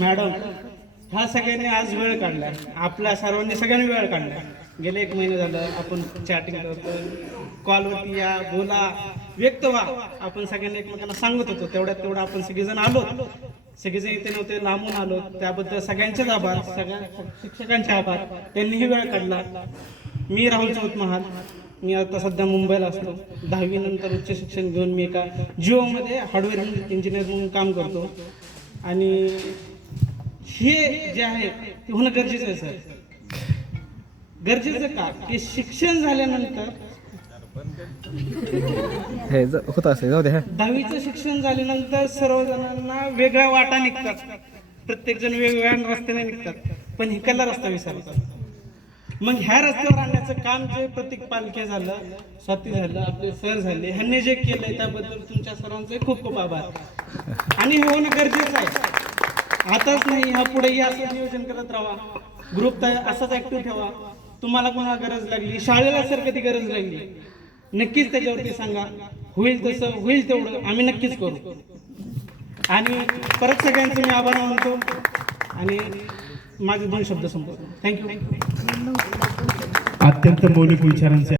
Madam ह्या सगळ्यांनी आज वेळ काढला, आपल्या सर्वांनी सगळ्यांनी वेळ काढला. गेले 1 महिने झालं आपण चॅटिंग करतो, कॉलवरती या, बोला, व्यक्त व्हा. आपण सगळ्यांनी एकमेकांना सांगत होतो. तेवढं आपण सगळेजण आलो, सगळेजण इथे नव्हते, लांबून आलो. त्याबद्दल सगळ्यांचेच आभार, सगळ्या शिक्षकांचे आभार. त्यांनीही वेळ काढला. मी राहुल चौत महाल, मी आता सध्या मुंबईला असतो. 10वी नंतर उच्च शिक्षण घेऊन मी एका जिओमध्ये हार्डवेअर इंजिनियर म्हणून काम करतो. आणि हे जे आहे ते होणं गरजेचं आहे सर. गरजेचं का की शिक्षण झाल्यानंतर होत असेल, जाऊ द्या. 10वीचं शिक्षण झाल्यानंतर सर्वजणांना वेगळ्या वाटा निघतात, प्रत्येक जण वेगवेगळ्या रस्त्याने निघतात, पण हिकडला रस्ता विसरतात. मग ह्या रस्त्यावर आणण्याचं काम जे प्रतीक पालखे झालं, स्वाती झालं, आपले सर झाले, ह्यांनी जे केलंय त्याबद्दल तुमच्या सर्वांचे खूप खूप आभार. आणि हे होणं गरजेचं आहे. आताच नाही, ह्या पुढेही असं नियोजन करत राहा. ग्रुप असाच ऍक्टिव्ह ठेवा. तुम्हाला कोणाला गरज लागली, शाळेला सर कधी गरज लागली, नक्कीच त्याच्यावरती सांगा. होईल तसं, होईल तेवढं आम्ही नक्कीच करू. आणि परत सगळ्यांचे मी आभार मानतो आणि माझे 2 शब्द संपवतो. थँक्यू. अत्यंत मौलिक विचारांचे